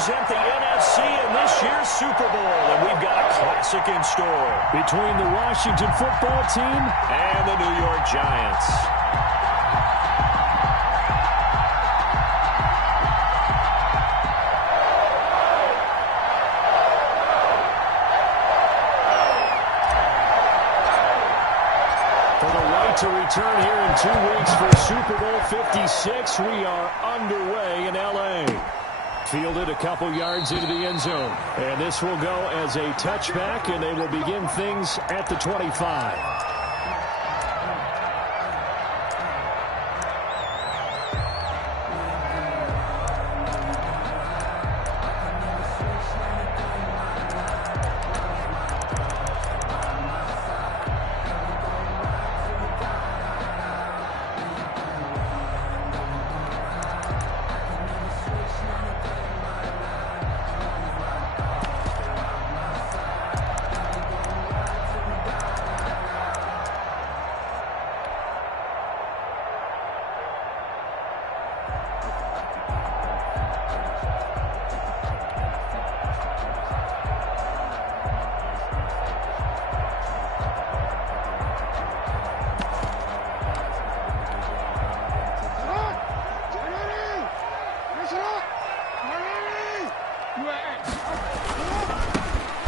represent the NFC in this year's Super Bowl, and we've got a classic in store between the Washington football team and the New York Giants. To return here in 2 weeks for Super Bowl 56. We are underway in L.A. Fielded a couple yards into the end zone. And this will go as a touchback, and they will begin things at the 25.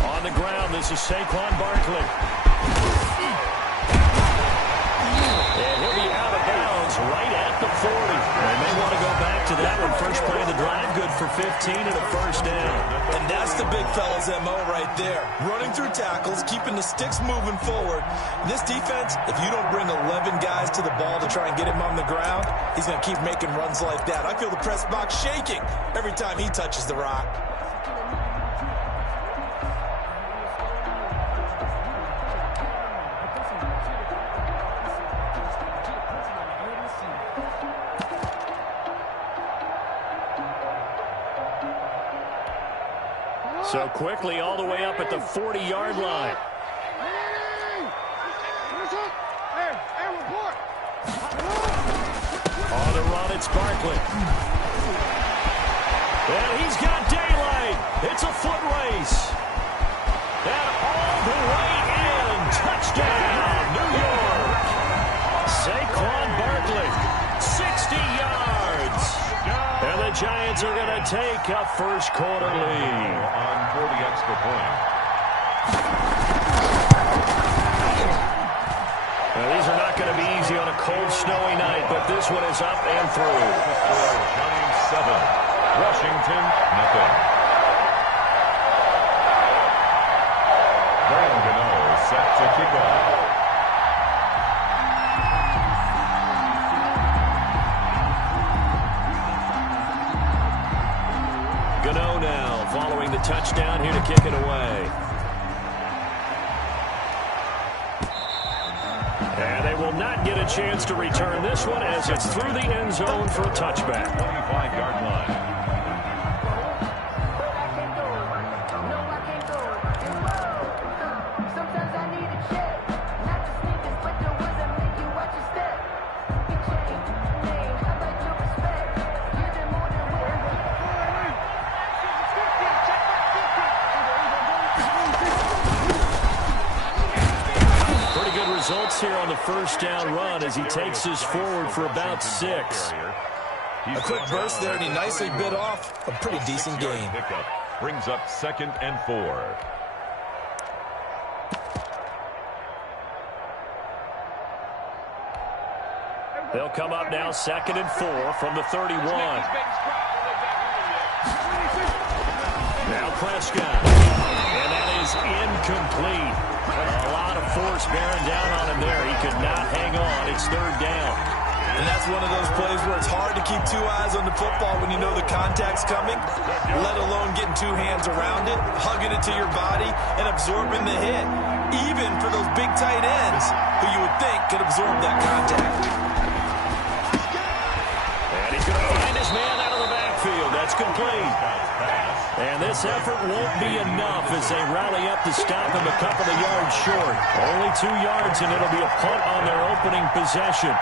On the ground, this is Saquon Barkley. And he'll be out of bounds right at the 40. They may want to go back to that one. First play of the drive, good for 15 and a first down. And that's the big fella's MO right there. Running through tackles, keeping the sticks moving forward. This defense, if you don't bring 11 guys to the ball to try and get him on the ground, he's going to keep making runs like that. I feel the press box shaking every time he touches the rock. So quickly all the way up at the 40-yard line. On the run, it's Barkley. And he's got daylight. It's a foot race. And all the way in. Touchdown, New York. Saquon Barkley, 60 yards. And the Giants are going to take a first quarter lead. On for the extra point. Now, these are not going to be easy on a cold, snowy night, but this one is up and through. Giants 7, Washington nothing. Brian Gano set to kick off. Gano now following the touchdown here to kick it away. And they will not get a chance to return this one as it's through the end zone for a touchback. 25-yard line. Results here on the first down run as he takes this forward for about 6. A quick burst there, and he nicely bit off a pretty decent gain. Pickup brings up 2nd and 4. They'll come up now 2nd and 4 from the 31. Now Prescott. And that is incomplete. A lot of force bearing down on him there. He could not hang on. It's 3rd down. And that's one of those plays where it's hard to keep 2 eyes on the football when you know the contact's coming, let alone getting 2 hands around it, hugging it to your body, and absorbing the hit, even for those big tight ends who you would think could absorb that contact. And he's going to find his man out of the backfield. That's complete. And this effort won't be enough as they rally up to stop him a couple of yards short. Only 2 yards, and it'll be a punt on their opening possession.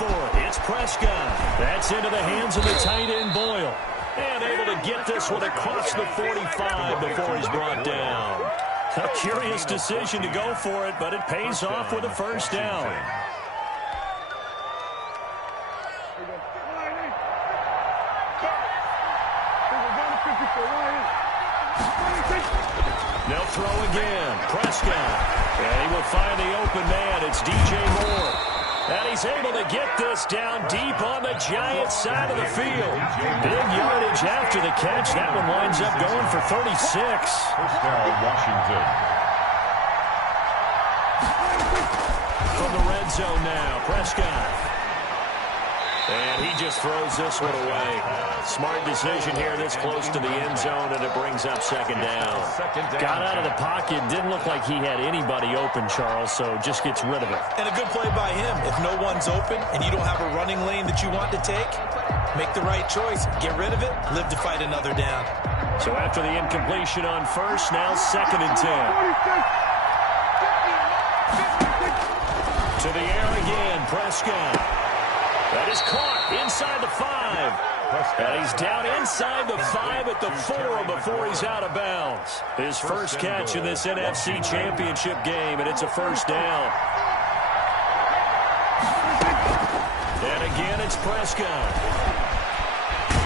for it. It's Prescott. That's into the hands of the tight end, Boyle. And able to get this one across the 45 before he's brought down. A curious decision to go for it, but it pays off with a first down. They'll throw again. Prescott. And he will find the open man. It's DJ Moore. And he's able to get this down deep on the Giants side of the field. Big yardage after the catch. That one winds up going for 36. First down, Washington. From the red zone now, Prescott. And he just throws this one away. Smart decision here this close to the end zone, and it brings up second down. Got out of the pocket. Didn't look like he had anybody open, Charles, so just gets rid of it. And a good play by him. If no one's open and you don't have a running lane that you want to take, make the right choice. Get rid of it. Live to fight another down. So after the incompletion on first, now 2nd and 10. To the air again, Prescott. That is caught inside the 5. And he's down inside the 5 at the 4 before he's out of bounds. His first catch in this NFC Championship game, and it's a first down. And again, it's Prescott.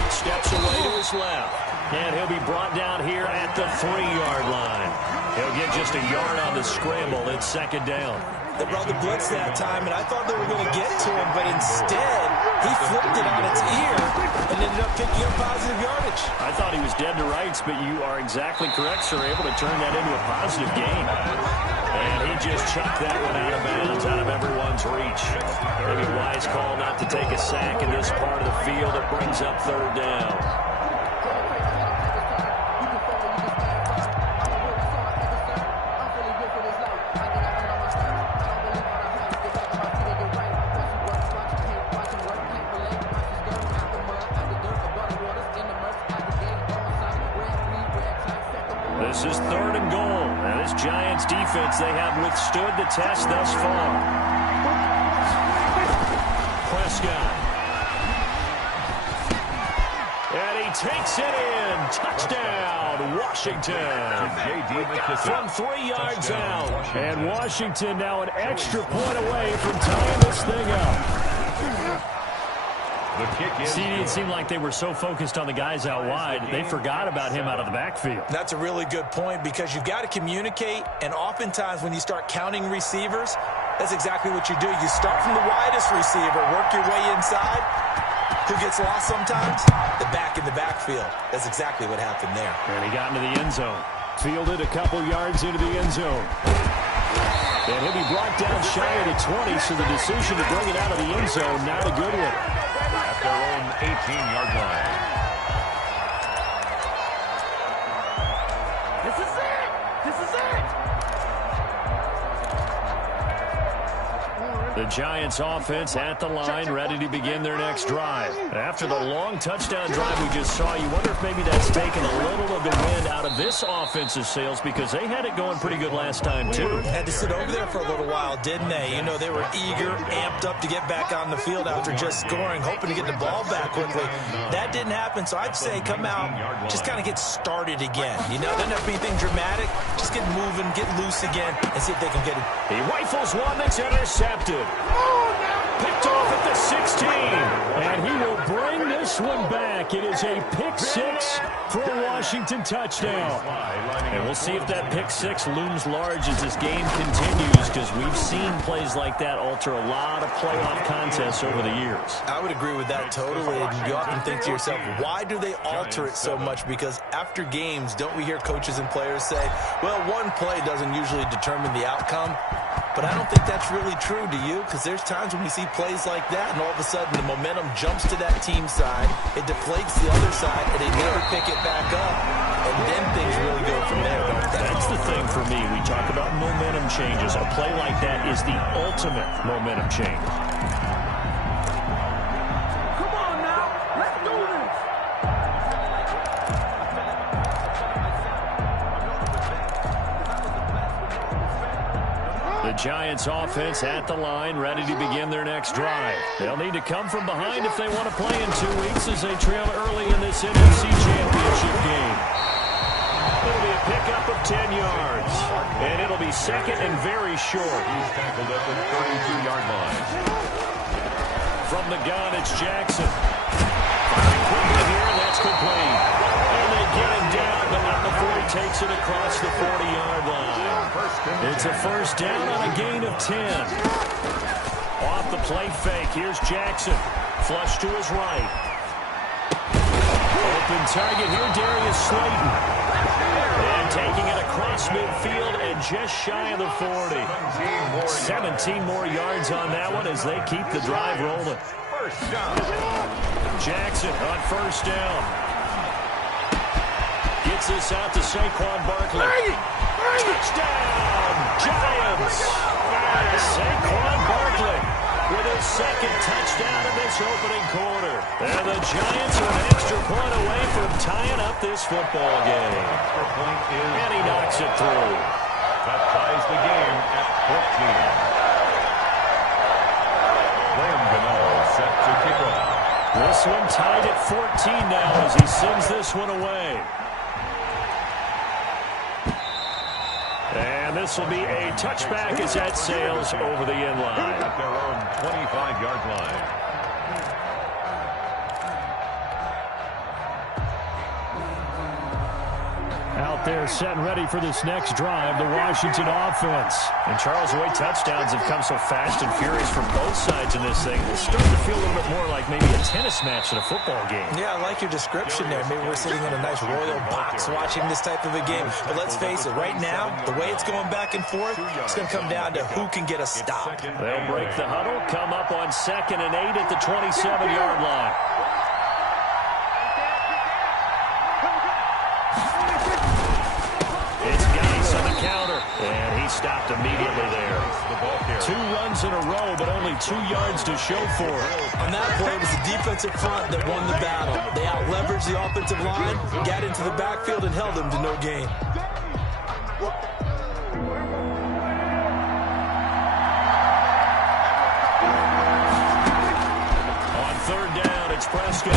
Steps away to his left. And he'll be brought down here at the 3-yard line. He'll get just a yard on the scramble. It's second down. They brought the blitz that time, and I thought they were going to get to him, but instead, he flipped it on its ear and ended up picking up positive yardage. I thought he was dead to rights, but you are exactly correct, sir, able to turn that into a positive gain. And he just chucked that one out of bounds, out of everyone's reach. Maybe a wise call not to take a sack in this part of the field. It brings up third down. This is 3rd and goal. Now this Giants defense, they have withstood the test thus far. Prescott. And he takes it in. Touchdown, Washington. From 3 yards out. And Washington now an extra point away from tying this thing up. See, it seemed like they were so focused on the guys out wide, they forgot about him out of the backfield. That's a really good point because you've got to communicate, and oftentimes when you start counting receivers, that's exactly what you do. You start from the widest receiver, work your way inside. Who gets lost sometimes? The back in the backfield. That's exactly what happened there. And he got into the end zone. Fielded a couple yards into the end zone. And he'll be brought down shy of the 20, so the decision to bring it out of the end zone, not a good one. At their own 18-yard line. This is it! This is it! The Giants offense at the line, ready to begin their next drive. After the long touchdown drive we just saw, you wonder if maybe that's taken a little of the wind out of this offensive sails because they had it going pretty good last time, too. Had to sit over there for a little while, didn't they? You know, they were eager, amped up to get back on the field after just scoring, hoping to get the ball back quickly. That didn't happen, so I'd say come out, just kind of get started again. You know, doesn't have to be anything dramatic. Just get moving, get loose again, and see if they can get it. He rifles one that's intercepted. Picked off at the 16. And he will bring this one back. It is a pick six for a Washington touchdown. And we'll see if that pick six looms large as this game continues, because we've seen plays like that alter a lot of playoff contests over the years. I would agree with that totally. And you often think to yourself, why do they alter it so much? Because after games, don't we hear coaches and players say, well, one play doesn't usually determine the outcome? But I don't think that's really true, do you? Because there's times when we see plays like that, and all of a sudden the momentum jumps to that team side, it deflates the other side, and they never pick it back up, and then things really go from there, don't they? That's the thing for me. We talk about momentum changes. A play like that is the ultimate momentum change. Come on now, let's do this! The Giants offense at the line, ready to begin their next drive. They'll need to come from behind if they want to play in 2 weeks as they trail early in this NFC Championship game. It'll be a pickup of 10 yards, and it'll be second and very short. He's tackled at the 32-yard line. From the gun, it's Jackson. Firing quickly here, and that's complete. And they get him down, but not before he takes it across the 40-yard line. It's a first down on a gain of 10. Off the play fake, here's Jackson. Flush to his right. Open target here, Darius Slayton. And taking it across midfield and just shy of the 40. 17 more yards on that one as they keep the drive rolling. First down. Jackson on first down. Gets this out to Saquon Barkley. Touchdown, Giants! Saquon Barkley with his second touchdown in this opening quarter. And the Giants are an extra point away from tying up this football game. And he knocks it through. That ties the game at 14. Graham Gano set to kick off. This one tied at 14 now as he sends this one away. And this will be a touchback as that sails over the end line. At their own 25-yard line. Out there set and ready for this next drive, the Washington offense. And Charles, the way touchdowns have come so fast and furious from both sides in this thing, it's starting to feel a little bit more like maybe a tennis match than a football game. Yeah, I like your description there. Maybe we're sitting in a nice royal box watching this type of a game. But let's face it, right now, the way it's going back and forth, it's going to come down to who can get a stop. They'll break the huddle, come up on 2nd and 8 at the 27-yard line. And he stopped immediately there. 2 runs in a row, but only 2 yards to show for it. On that play, it was the defensive front that won the battle. They out-leveraged the offensive line, got into the backfield, and held them to no gain. On 3rd down, it's Prescott.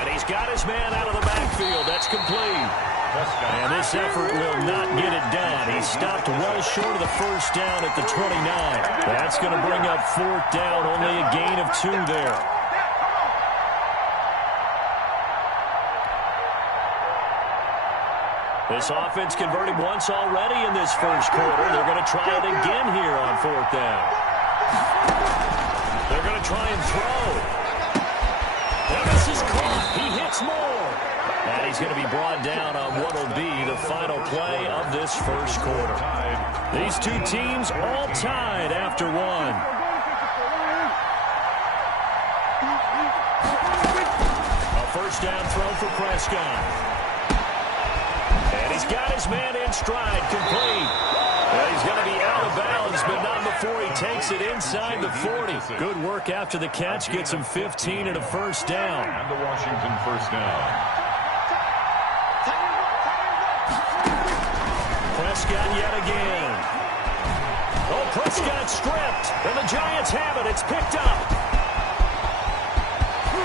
And he's got his man out of the backfield. That's complete. And this effort will not get it done. He stopped well short of the first down at the 29. That's going to bring up 4th down, only a gain of 2 there. This offense converted once already in this first quarter. They're going to try it again here on 4th down. They're going to try and throw. And this is caught. He hits more. And he's going to be brought down on what will be the final play of this first quarter. These two teams all tied after 1. A first down throw for Prescott. And he's got his man in stride, complete. And he's going to be out of bounds, but not before he takes it inside the 40. Good work after the catch, gets him 15 and a first down. And the Washington first down. Prescott yet again. Oh, Prescott stripped, and the Giants have it. It's picked up.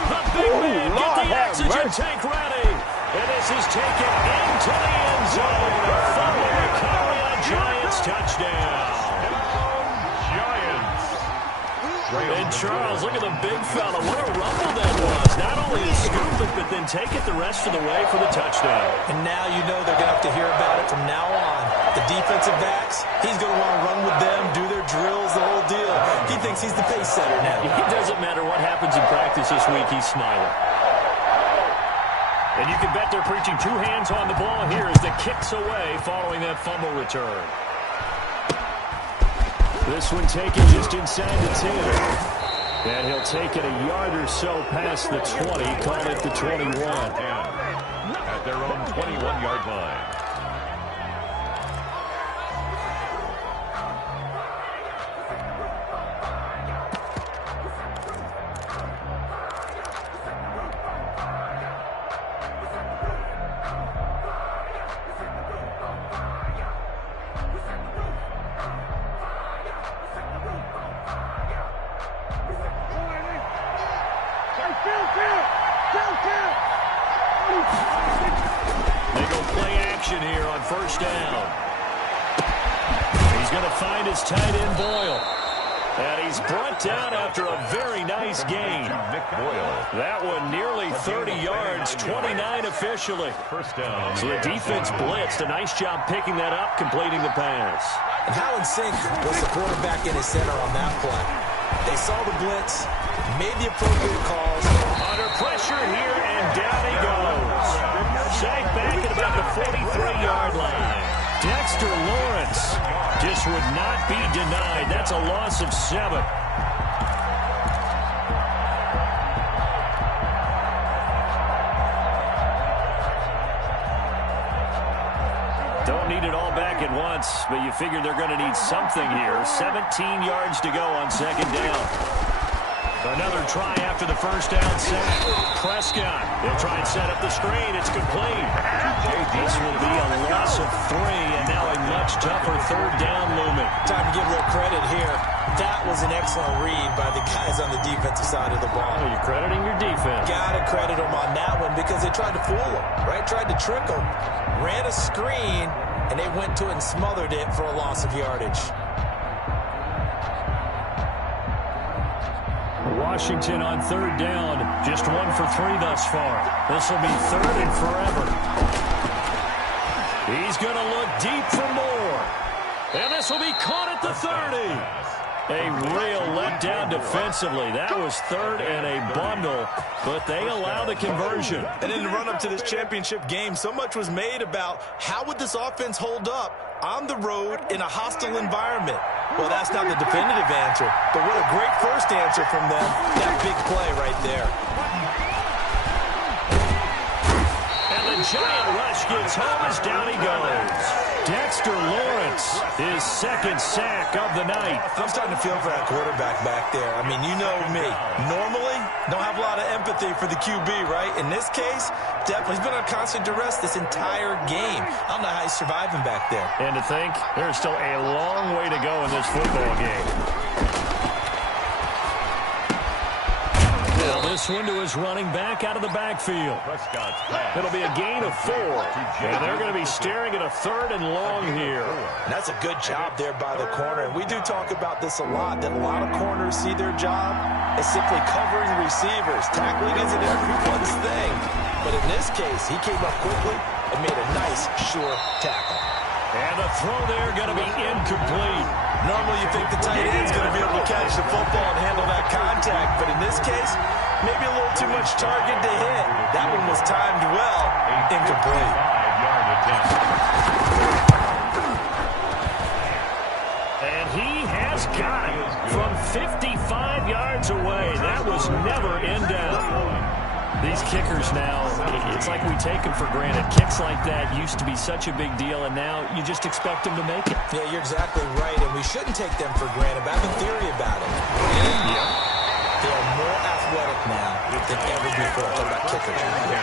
The big man, get the oxygen tank ready. And this is taken into the end zone. A fumble recovery on Giants touchdown. Giants. And Charles, look at the big fella. What a rumble that was. Not only to scoop it, but then take it the rest of the way for the touchdown. And now you know they're going to have to hear about it from now on. The defensive backs, he's going to want to run with them, do their drills, the whole deal. He thinks he's the pace setter now. It doesn't matter what happens in practice this week, he's smiling. And you can bet they're preaching 2 hands on the ball here as the kick's away following that fumble return. This one taken just inside the 10. And he'll take it a yard or so past the 20, call it the 21. At their own 21-yard line. first down. He's going to find his tight end, Boyle. And he's brought down after a very nice gain. That one nearly 30 yards, 29 officially. First down. So the defense blitzed. A nice job picking that up, completing the pass. And how in sync was the quarterback in his center on that play? They saw the blitz, made the appropriate calls. Under pressure here, and down he goes. Sacked back at about the 43-yard line. Dexter Lawrence just would not be denied. That's a loss of 7. Don't need it all back at once, but you figure they're going to need something here. 17 yards to go on second down. Another try after the first down sack. Prescott, they'll try and set up the screen. It's complete. This will be a loss of 3, and now a much tougher third down looming. Time to give a little credit here. That was an excellent read by the guys on the defensive side of the ball. Oh, you're crediting your defense. Gotta credit them on that one because they tried to fool them, right? Tried to trick them. Ran a screen, and they went to it and smothered it for a loss of yardage. Washington on third down. Just 1 for 3 thus far. This will be third and forever. He's going to look deep for more. And this will be caught at the 30. A real letdown defensively. That was third and a bundle, but they allow the conversion. And in the run-up to this championship game, so much was made about how would this offense hold up on the road in a hostile environment. Well, that's not the definitive answer, but what a great first answer from them. That big play right there. And the giant rush gets home as down he goes. Dexter Lawrence, his second sack of the night. I'm starting to feel for that quarterback back there. I mean, you know me. Normally, don't have a lot of empathy for the QB, right? In this case, definitely. He's been on constant duress this entire game. I don't know how he's surviving back there. And to think, there's still a long way to go in this football game. Now this one to his running back out of the backfield. It'll be a gain of 4. And they're going to be staring at a third and long here. And that's a good job there by the corner. And we do talk about this a lot, that a lot of corners see their job as simply covering receivers. Tackling isn't everyone's thing. But in this case, he came up quickly and made a nice, sure tackle. And the throw there going to be incomplete. Normally you think the tight end's going to be able to catch the football and handle that contact. But in this case, maybe a little too much target to hit. That one was timed well. Incomplete. 5-yard attempt. And he has got it from 55 yards away. That was never in down. These kickers now, it's like we take them for granted. Kicks like that used to be such a big deal, and now you just expect them to make it. Yeah, you're exactly right, and we shouldn't take them for granted. But I have a theory about it. They are more athletic now than ever before. Talk about kickers.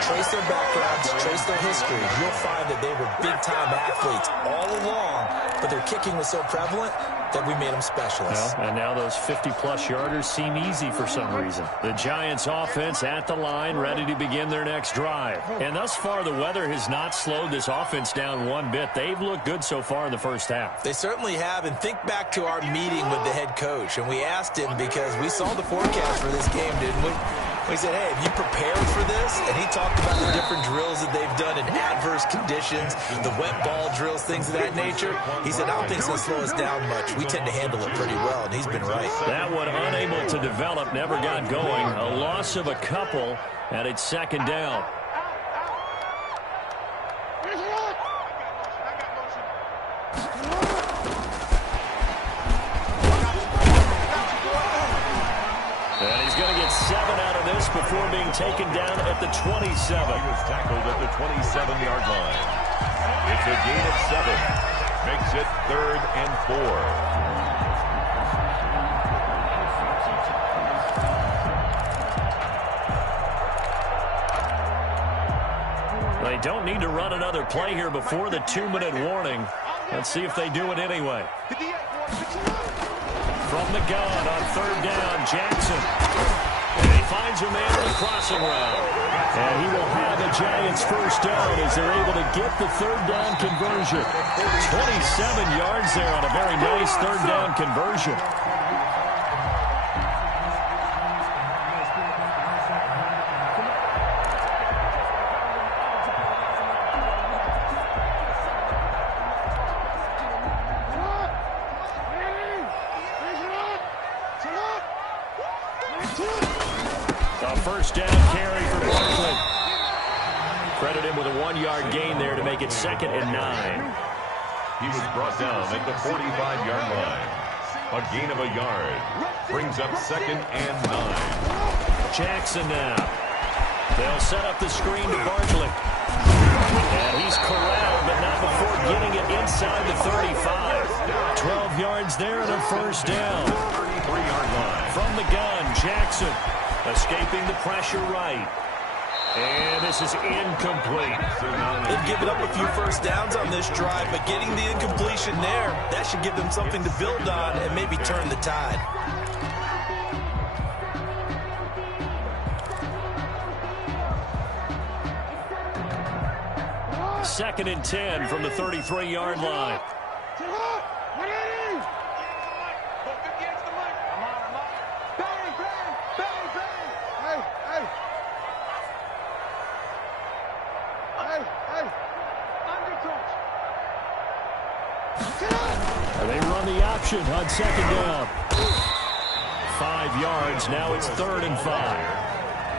Trace their backgrounds, trace their histories. You'll find that they were big-time athletes all along, but their kicking was so prevalent that we made them specialists. Well, and now those 50-plus yarders seem easy for some reason. The Giants offense at the line, ready to begin their next drive. And thus far, the weather has not slowed this offense down one bit. They've looked good so far in the first half. They certainly have, and think back to our meeting with the head coach, and we asked him because we saw the forecast for this game, didn't we? We said, hey, have you prepared for this? And he talked about the different drills that they've done in adverse conditions, the wet ball drills, things of that nature. He said, I don't think it's going to slow us down much. We tend to handle it pretty well, and he's been right. That one unable to develop, never got going. A loss of a couple, and it's second down. And he's going to get 7 out of this before being taken down at the 27. He was tackled at the 27-yard line. It's a gain of 7. Makes it 3rd and 4. They don't need to run another play here before the 2-minute warning. Let's see if they do it anyway. From the gun on third down, Jackson. And he finds a man on the crossing route. And he will have the Giants first down as they're able to get the third down conversion. 27 yards there on a very nice third down conversion. A first down carry for Barkley. Credit him with a 1-yard gain there to make it 2nd and 9. He was brought down at the 45-yard line. A gain of a yard brings up 2nd and 9. Jackson now. They'll set up the screen to Barkley. And he's corralled, but not before getting it inside the 35. 12 yards there and a first down. 33-yard line. From the gun, Jackson escaping the pressure right. And this is incomplete. They've given up a few first downs on this drive, but getting the incompletion there, that should give them something to build on and maybe turn the tide. Second and 10 from the 33-yard line. They run the option on second down. 5 yards. Now it's 3rd and 5.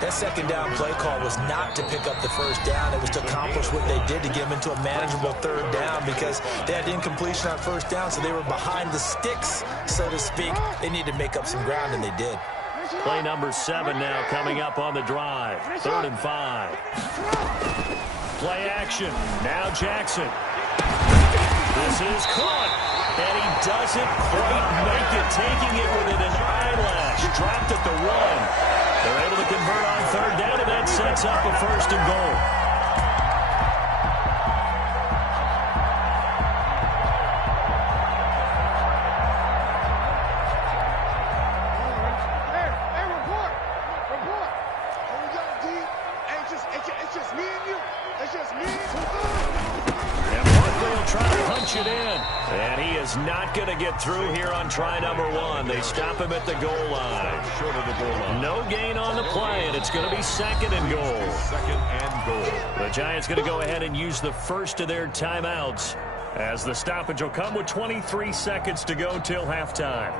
That second down play call was not to pick up the first down. It was to accomplish what they did to get them into a manageable third down because they had incompletion on first down, so they were behind the sticks, so to speak. They needed to make up some ground, and they did. Play number 7 now coming up on the drive. 3rd and 5. Play action. Now Jackson. This is caught. And he doesn't quite make it, taking it within an eyelash. Dropped at the 1. They're able to convert on 3rd down, and that sets up a 1st and goal. It in, and he is not going to get through here on try number 1. They stop him at the goal line. Short of the goal line. No gain on the play, and it's going to be 2nd and goal. 2nd and goal. The Giants going to go ahead and use the first of their timeouts as the stoppage will come with 23 seconds to go till halftime.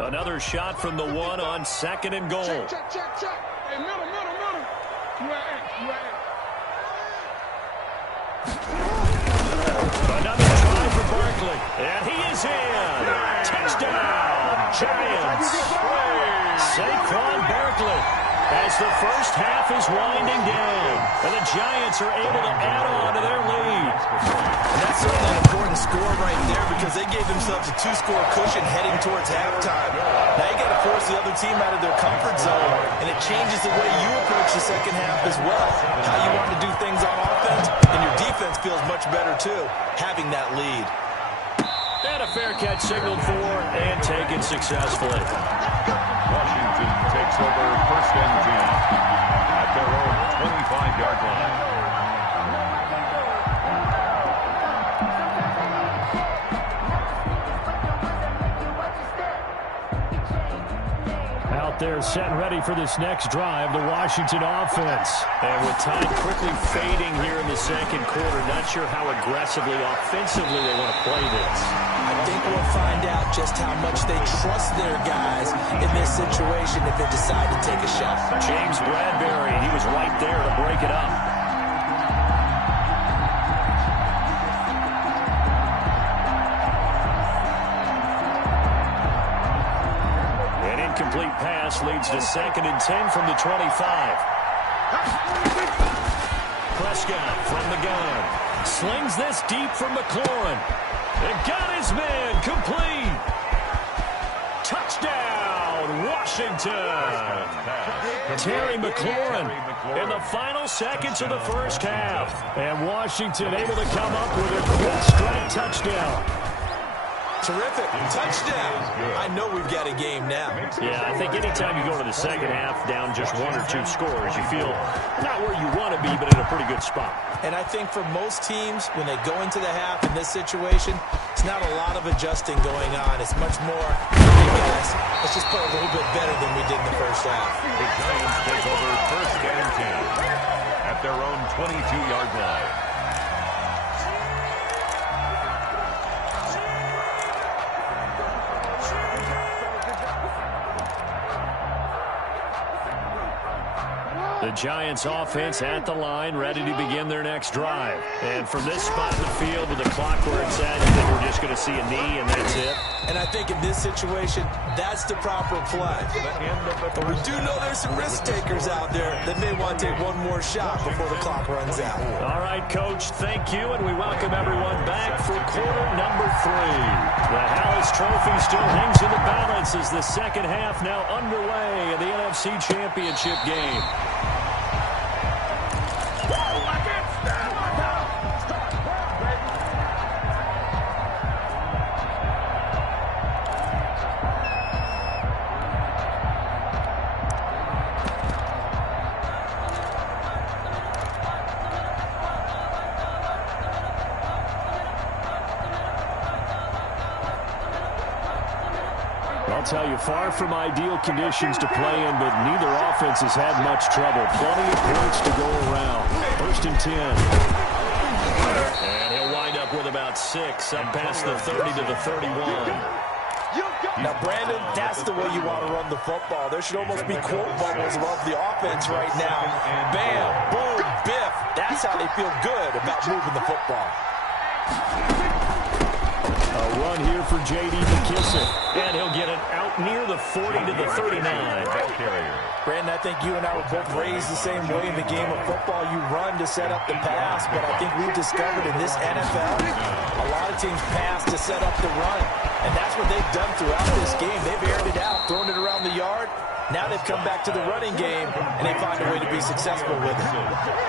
Another shot from the 1 on 2nd and goal. Check. Hey, middle. You right. Another try for Barkley. And he is in. Touchdown, Giants. Saquon Barkley as the first half is winding down. And the Giants are able to add on to their lead. And that's certainly an important score right there because they gave themselves a 2-score cushion heading towards halftime. Now you got to force the other team out of their comfort zone, and it changes the way you approach the second half as well. How you want to do things on offense, and your defense feels much better too, having that lead. And a fair catch signaled for and taken successfully. Washington takes over 1st and 10 at their own 25-yard line. Out there set ready for this next drive, the Washington offense. And with time quickly fading here in the second quarter, not sure how aggressively, offensively they want to play this. I think we'll find out just how much they trust their guys in this situation if they decide to take a shot. James Bradbury, he was right there to break it up. An incomplete pass leads to 2nd and 10 from the 25. Prescott from the gun. Slings this deep from McLaurin. And got his man complete. Touchdown, Washington. Washington. Terry McLaurin in the final seconds of the first half. And Washington able to come up with a quick strike touchdown. Terrific. Touchdown. I know we've got a game now. Yeah, I think anytime you go to the second half down just 1 or 2 scores, you feel not where you want to be, but in a pretty good spot. And I think for most teams, when they go into the half in this situation, it's not a lot of adjusting going on. It's much more, hey guys, let's just play a little bit better than we did in the first half. The Giants take over first and 10 at their own 22-yard line. The Giants offense at the line, ready to begin their next drive. And from this spot in the field with the clock where it's at, you think we're just going to see a knee and that's it? And I think in this situation, that's the proper play. But we do know there's some risk takers out there that may want to take one more shot before the clock runs out. All right, Coach, thank you, and we welcome everyone back for quarter number 3. The Hallis Trophy still hangs in the balance as the second half now underway in the NFC Championship game. I'll tell you, far from ideal conditions to play in, but neither offense has had much trouble. Plenty of points to go around. First and 10. And he'll wind up with about 6, up past the 30 to the 31. Now, Brandon, that's the way you want to run the football. There should almost be quote bubbles above the offense right now. Bam, boom, biff. That's how they feel good about moving the football. A run here for J.D. McKissick. And he'll get it out near the 40 to the 39. Brandon, I think you and I were both raised the same way in the game of football. You run to set up the pass, but I think we've discovered in this NFL, a lot of teams pass to set up the run. And that's what they've done throughout this game. They've aired it out, thrown it around the yard. Now they've come back to the running game, and they find a way to be successful with it.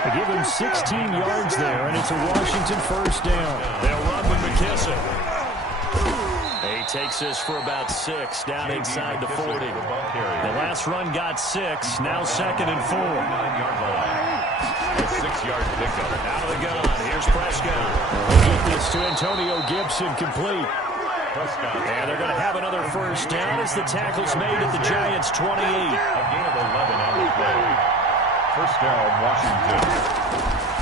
They give him 16 yards there, and it's a Washington first down. They'll run with McKissick. He takes this for about 6, down inside the 40. The last run got 6, now second and 4. A 6-yard pickup. Out of the gun, here's Prescott. He'll get this to Antonio Gibson, complete. And they're going to have another first down as the tackle's made at the Giants' 28. A gain of 11 on the play. First down, Washington.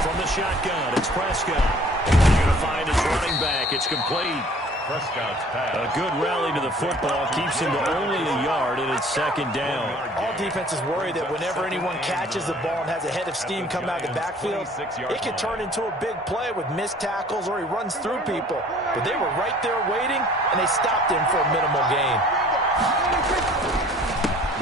From the shotgun, it's Prescott. He's going to find his running back. It's complete. Prescott's pass. A good rally to the football keeps him to only a yard, and it's second down. All defenses worry that whenever anyone catches the ball and has a head of steam come out of the backfield, it can turn into a big play with missed tackles or he runs through people. But they were right there waiting, and they stopped him for a minimal gain.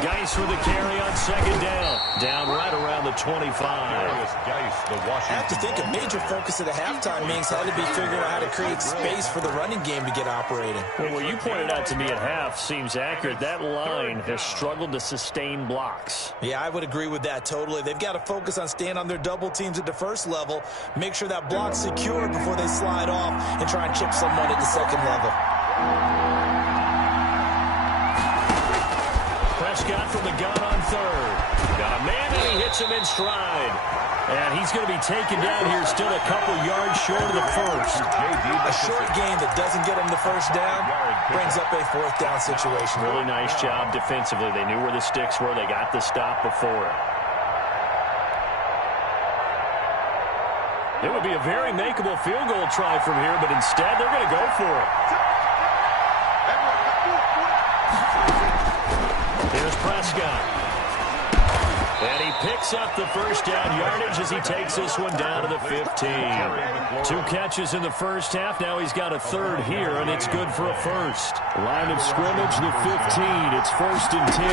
Geis with the carry on second down. Down right around the 25. I have to think a major focus of the halftime means had to be figuring out how to create space for the running game to get operating. Well, what you pointed out to me at half seems accurate. That line has struggled to sustain blocks. Yeah, I would agree with that totally. They've got to focus on staying on their double teams at the first level, make sure that block's secure before they slide off and try and chip someone at the second level. Prescott from the gun on third. Got a man, and he hits him in stride. And he's going to be taken down here still a couple yards short of the first. A short gain that doesn't get him the first down brings up a fourth down situation. Really nice job defensively. They knew where the sticks were. They got the stop before it. It would be a very makeable field goal try from here, but instead they're going to go for it. Here's Prescott. And he picks up the first down yardage as he takes this one down to the 15. 2 catches in the first half. Now he's got a third here, and it's good for a first. Line of scrimmage, the 15. It's first and 10.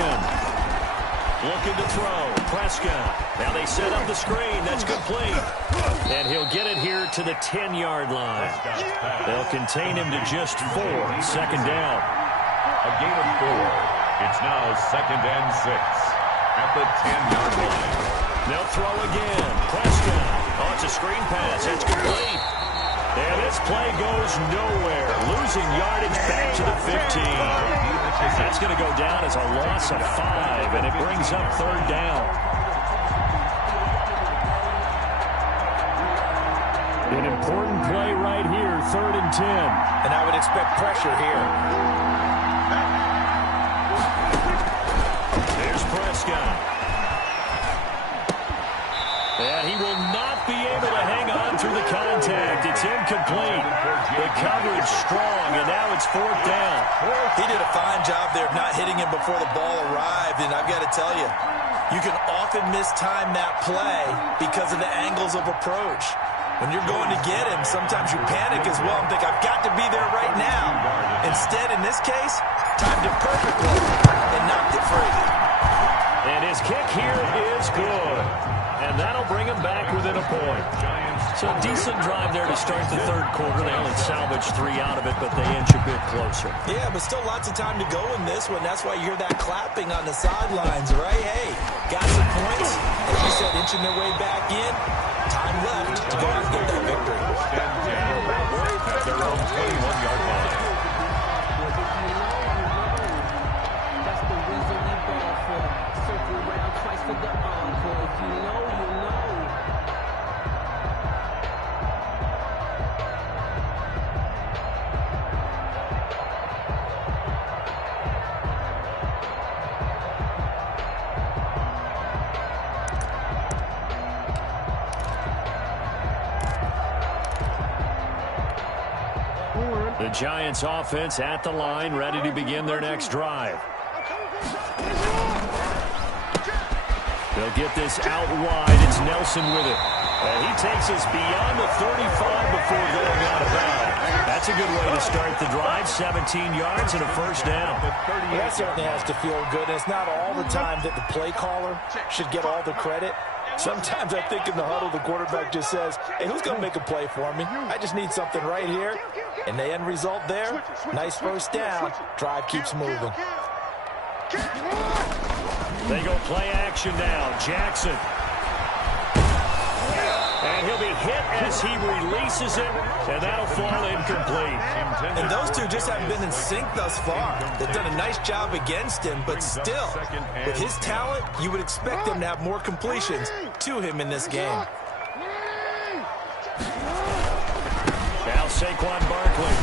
Looking to throw. Prescott. Now they set up the screen. That's complete. And he'll get it here to the 10-yard line. They'll contain him to just 4. Second down. A gain of 4. It's now 2nd and 6 at the 10-yard line. They'll throw again. Prescott. Oh, it's a screen pass. It's complete. And this play goes nowhere. Losing yardage back to the 15. That's going to go down as a loss of 5, and it brings up 3rd down. An important play right here, 3rd and 10. And I would expect pressure here. There's Prescott. And he will not be able to hang on through the contact. It's incomplete. The coverage strong, and now it's 4th down. He did a fine job there of not hitting him before the ball arrived, and I've got to tell you, you can often mistime that play because of the angles of approach. When you're going to get him, sometimes you panic as well and think, I've got to be there right now. Instead, in this case, timed it perfectly and knocked it free. And his kick here is good. And that'll bring him back within a point. So a decent drive there to start the 3rd quarter. They only salvaged 3 out of it, but they inch a bit closer. Yeah, but still lots of time to go in this one. That's why you hear that clapping on the sidelines, right? Hey, got some points. As you said, inching their way back in. Time left to go out and get that victory. At their own 21-yard line. That's the reason we ball for. Circle around twice for the encore. If you know, you know. The Giants offense at the line, ready to begin their next drive. They'll get this out wide. It's Nelson with it. And he takes us beyond the 35 before going out of bounds. That's a good way to start the drive. 17 yards and a 1st down. That certainly has to feel good. It's not all the time that the play caller should get all the credit. Sometimes I think in the huddle, the quarterback just says, hey, who's going to make a play for me? I just need something right here. And the end result there, nice 1st down. Drive keeps moving. They go play action now. Jackson. And he'll be hit as he releases it, and that'll fall incomplete. And those two just haven't been in sync thus far. They've done a nice job against him, but still, with his talent, you would expect them to have more completions to him in this game. Now Saquon Barkley.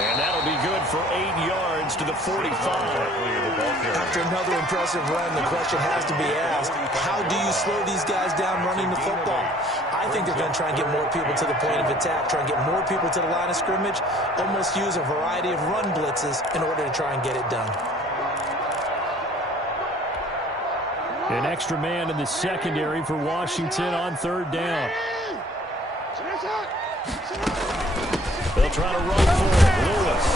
And that'll be good for 8 yards to the 45. After another impressive run, the question has to be asked, how do you slow these guys down running the football? I think they're going to try and get more people to the point of attack, try and get more people to the line of scrimmage, almost use a variety of run blitzes in order to try and get it done. An extra man in the secondary for Washington on 3rd down. They'll try to run for it. Lewis.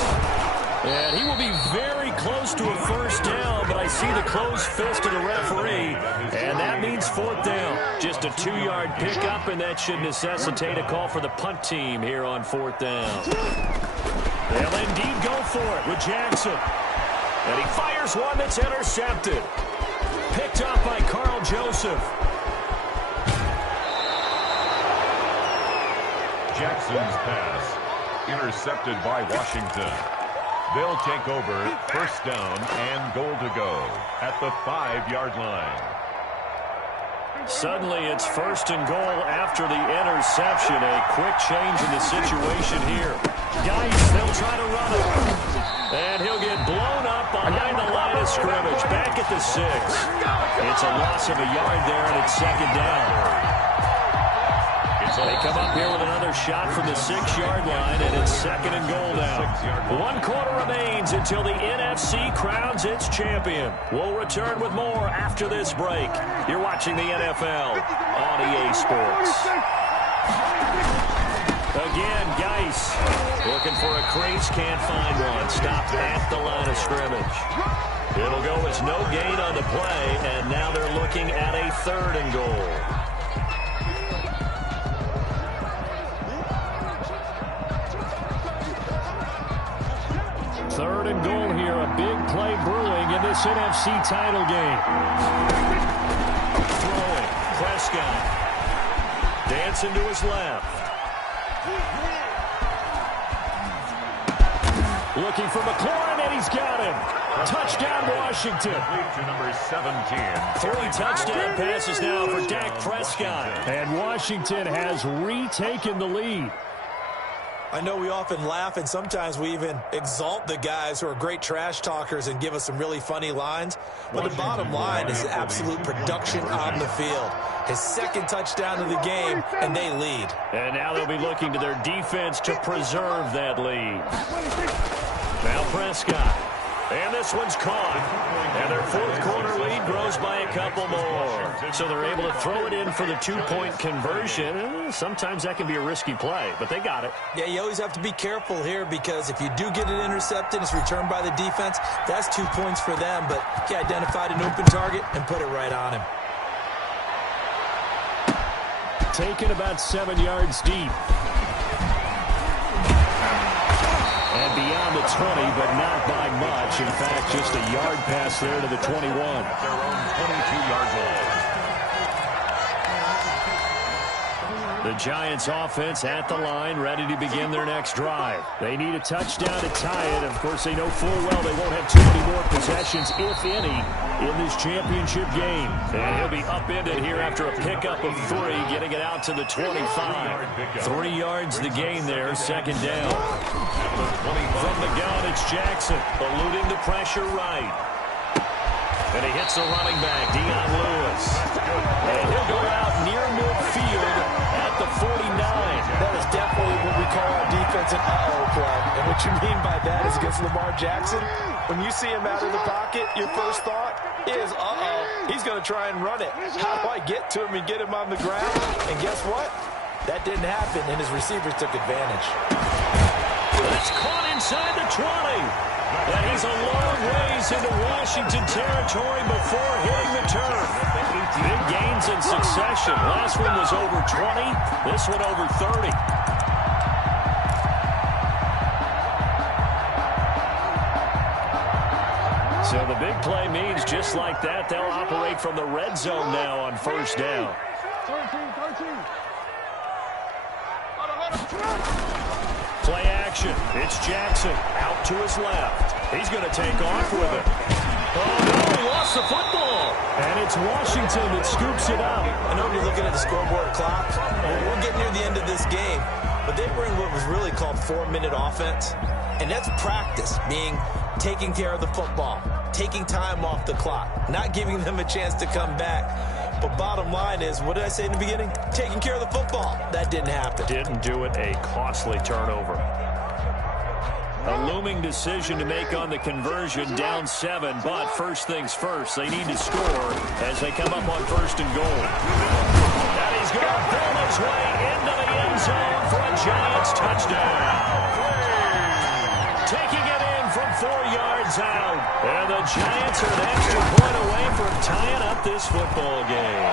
And he will be very close to a 1st down, but I see the closed fist of the referee, and that means 4th down. Just a 2-yard pickup, and that should necessitate a call for the punt team here on 4th down. They'll indeed go for it with Jackson. And he fires one that's intercepted. Picked up by Carl Joseph. Jackson's pass intercepted by Washington. They'll take over 1st down and goal to go at the 5-yard line. Suddenly it's 1st and goal after the interception. A quick change in the situation here. Geis, they'll try to run it. And he'll get blown up behind the line of scrimmage. Back at the 6. It's a loss of a yard there, and it's 2nd down. They come up here with another shot from the 6-yard line, and it's 2nd and goal now. 1 quarter remains until the NFC crowns its champion. We'll return with more after this break. You're watching the NFL on EA Sports. Again, Geis looking for a crease, can't find one. Stopped at the line of scrimmage. It'll go as no gain on the play, and now they're looking at a 3rd and goal. 3rd 3rd and goal here. A big play brewing in this NFC title game. Throwing. Prescott. Dancing to his left. Looking for McLaurin, and he's got him. Touchdown, Washington. To number 17. 3 touchdown passes now for Dak Prescott. And Washington has retaken the lead. I know we often laugh, and sometimes we even exalt the guys who are great trash talkers and give us some really funny lines. But the bottom line is absolute production on the field. His 2nd touchdown of the game, and they lead. And now they'll be looking to their defense to preserve that lead. Now Prescott. And this one's caught. And their 4th quarter lead grows by a couple more. So they're able to throw it in for the 2-point conversion. Sometimes that can be a risky play, but they got it. Yeah, you always have to be careful here because if you do get it intercepted, it's returned by the defense. That's 2 points for them, but he identified an open target and put it right on him. Taken about 7 yards deep. And beyond the 20, but not by much. In fact, just a yard pass there to the 21. Their own 22-yard line. The Giants offense at the line, ready to begin their next drive. They need a touchdown to tie it. Of course, they know full well they won't have too many more possessions, if any, in this championship game. And he'll be upended here after a pickup of 3, getting it out to the 25. 3 yards the gain there, 2nd down. From the gun, it's Jackson, eluding the pressure right. And he hits the running back, Dion Lewis. And he'll go out near midfield at the 49. That is definitely what we call our defense an uh-oh play. And what you mean by that is against Lamar Jackson, when you see him out of the pocket, your first thought is, uh-oh, he's going to try and run it. How do I get to him and get him on the ground? And guess what? That didn't happen, and his receivers took advantage. That's caught inside the 20. And he's a long ways into Washington territory before hitting the turf. Big gains in succession. Last one was over 20. This one over 30. So the big play means just like that, they'll operate from the red zone now on 1st down. 13. Play action. It's Jackson out to his left. He's going to take off with it. Oh, no, he lost the football. And it's Washington that scoops it up. I know you're looking at the scoreboard clock. We're getting near the end of this game, but they bring what was really called 4-minute offense. And that's practice, being taking care of the football, taking time off the clock, not giving them a chance to come back. But bottom line is, what did I say in the beginning? Taking care of the football. That didn't happen. Didn't do it. A costly turnover. A looming decision to make on the conversion, down 7. But first things first, they need to score as they come up on 1st and goal. And he's going to build his way into the end zone for a Giants touchdown. Taking it in from 4 yards out. And the Giants are an extra point away from tying up this football game.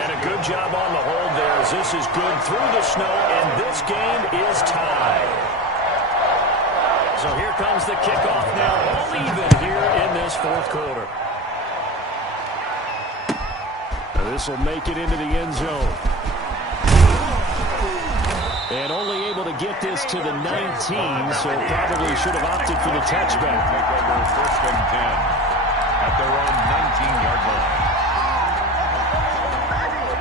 And a good job on the hold there as this is good through the snow, and this game is tied. So here comes the kickoff now, all even here in this 4th quarter. And this will make it into the end zone. And only able to get this to the 19, so probably should have opted for the touchback. Take over 1st and 10 at their own 19-yard line.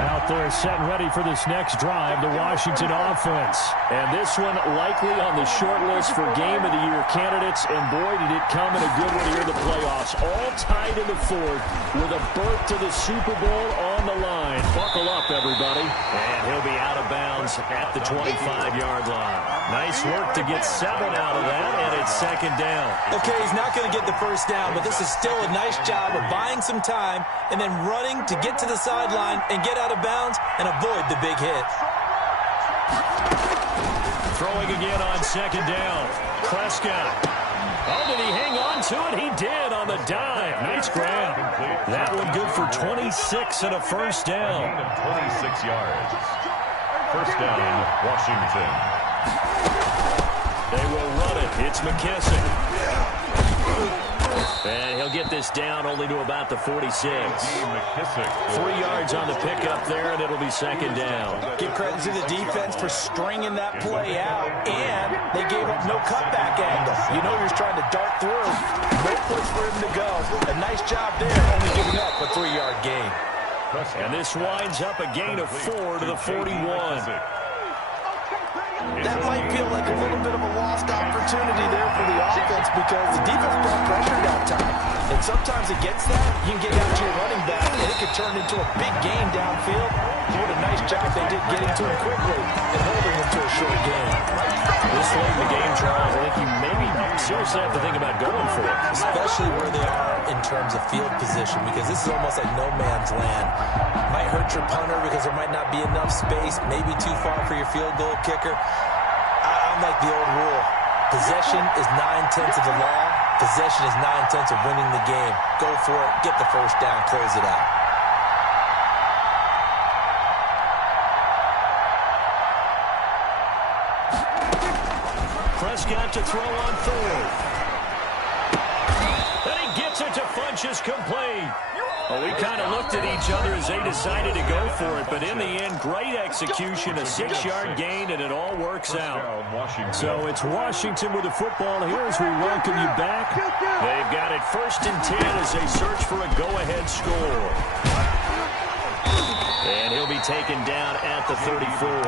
Out there set and ready for this next drive, the Washington offense. And this one likely on the short list for Game of the Year candidates. And boy, did it come in a good one here in the playoffs. All tied in the 4th with a berth to the Super Bowl on the line. Buckle up, everybody. And he'll be out of bounds at the 25-yard line. Nice work to get 7 out of that, and it's 2nd down. Okay, he's not going to get the 1st down, but this is still a nice job of buying some time and then running to get to the sideline and get out of bounds and avoid the big hit. Throwing again on 2nd down. Prescott. Oh, did he hang on to it? He did on the dive. Nice grab. That one good for 26 and a 1st down. 26 yards. 1st down, Washington. They will run it. It's McKissick. get this down only to about the 46. 3 yards on the pickup there, and it'll be second down. Give credit to the defense for stringing that play out, and they gave up no cutback angle. You know you're trying to dart through. No place for him to go. A nice job there, only giving up a 3-yard gain. And this winds up a gain of 4 to the 41. That might feel like a little bit of a lost opportunity there for the offense because the defense brought pressure that time. And sometimes against that, you can get out to your running back, and it could turn into a big gain downfield. What a nice job they did getting to him quickly and holding him to a short gain. This late in the game, Charles, I think you maybe seriously have to think about going for it. Especially where they are in terms of field position, because this is almost like no man's land. Might hurt your punter because there might not be enough space, maybe too far for your field goal kicker. I'm like the old rule. Possession is 9/10 of the law. Possession is 9/10 of winning the game. Go for it, get the first down, close it out. Prescott to throw on 4th. Then he gets it to Funchess complete. Well, we kind of looked at each other as they decided to go for it, but in the end, great execution, a 6-yard gain, and it all works out. So it's Washington with the football here as we welcome you back. They've got it 1st and 10 as they search for a go-ahead score. And he'll be taken down at the 34.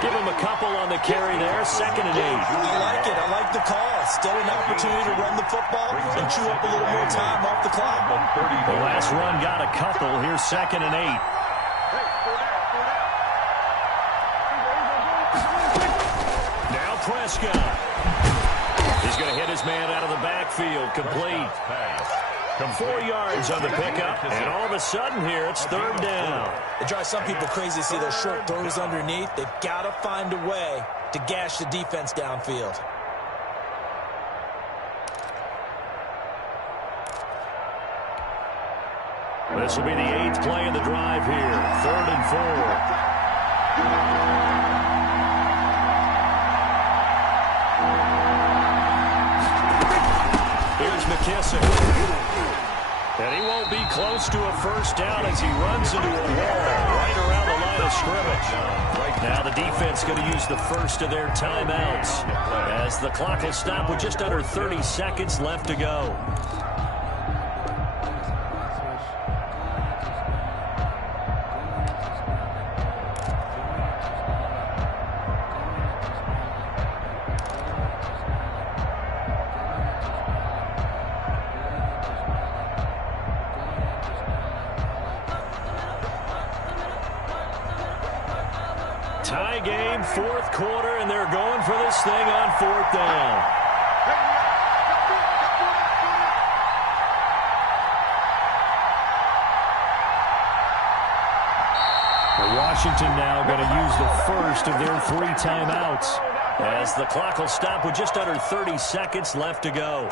Give him a couple on the carry there, 2nd and 8. I like it. I like the call. Still an opportunity to run the football and chew up a little more time off the clock. The last run got a couple. Here's 2nd and 8. Now Prescott. He's going to hit his man out of the backfield. Complete. 4 yards on the pickup, and all of a sudden here, it's 3rd down. It drives some people crazy to see those short throws underneath. They've got to find a way to gash the defense downfield. This will be the 8th play of the drive here. 3rd and 4. Here's McKissick. And he won't be close to a first down as he runs into a wall right around the line of scrimmage. Now the defense going to use the first of their timeouts as the clock will stop with just under 30 seconds left to go. Tie game, 4th quarter, and they're going for this thing on 4th down. Washington now going to use the first of their 3 timeouts as the clock will stop with just under 30 seconds left to go.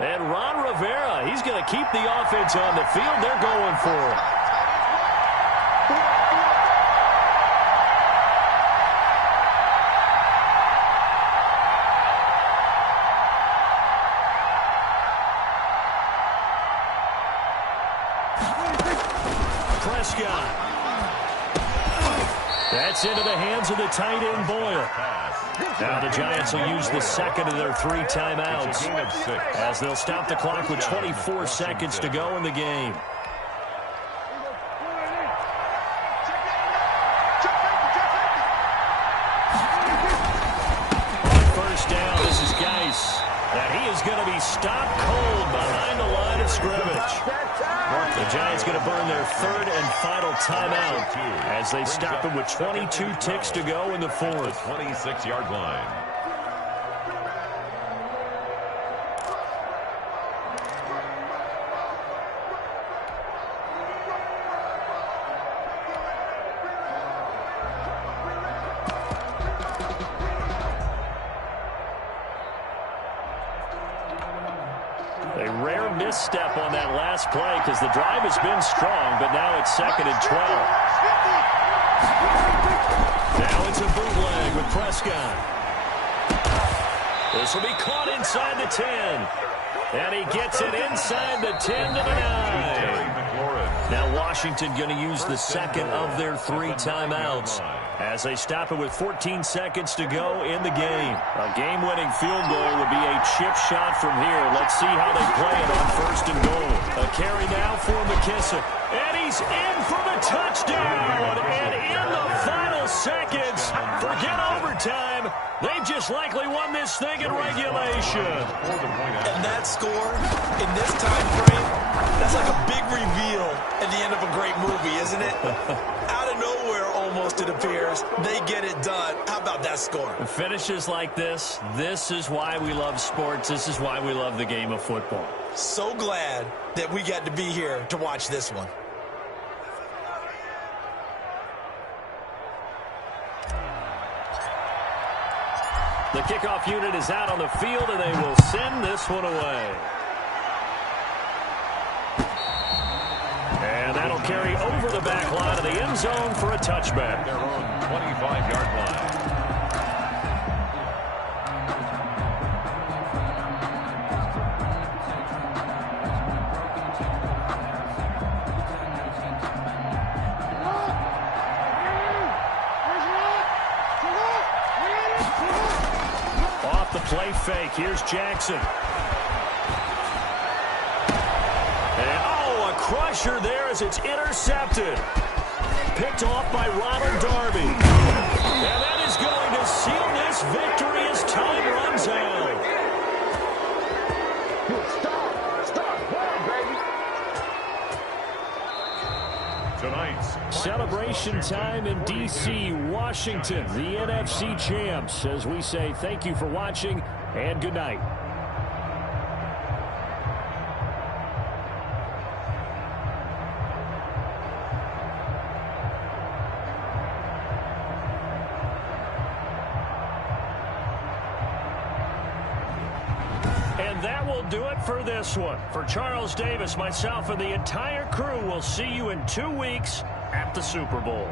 And Ron Rivera, he's going to keep the offense on the field. They're going for it. Prescott. That's into the hands of the tight end Boyle. Now the Giants will use the second of their 3 timeouts as they'll stop the clock with 24 seconds to go in the game. On first down, this is Geis. And he is going to be stopped cold behind the line of scrimmage. The Giants going to burn their 3rd and final timeout as they stop him with 22 ticks to go in the 4th. 26-yard line. misstep on that last play because the drive has been strong, but now it's 2nd and 12. Now it's a bootleg with Prescott. This will be caught inside the 10. And he gets it inside the 10 to the 9. Now Washington going to use the second of their 3 timeouts as they stop it with 14 seconds to go in the game. A game-winning field goal would be a chip shot from here. Let's see how they play it on 1st and goal. A carry now for McKissick. And he's in for the touchdown. And in the final seconds, forget overtime. They've just likely won this thing in regulation. And that score in this time frame, that's like a big reveal at the end of a great movie, isn't it? Out of nowhere, almost, it appears, they get it done. How about that score? Finishes like this is why we love sports. This is why we love the game of football. So glad that we got to be here to watch this one. The kickoff unit is out on the field, and they will send this one away. And that'll carry over the back line of the end zone for a touchback. Their own 25-yard line. Off the play fake, here's Jackson. Crusher there as it's intercepted. Picked off by Ronald Darby. And that is going to seal this victory as time runs out. Tonight's celebration time in D.C., Washington, the NFC champs, as we say thank you for watching and good night. That will do it for this one. For Charles Davis, myself, and the entire crew, we'll see you in 2 weeks at the Super Bowl.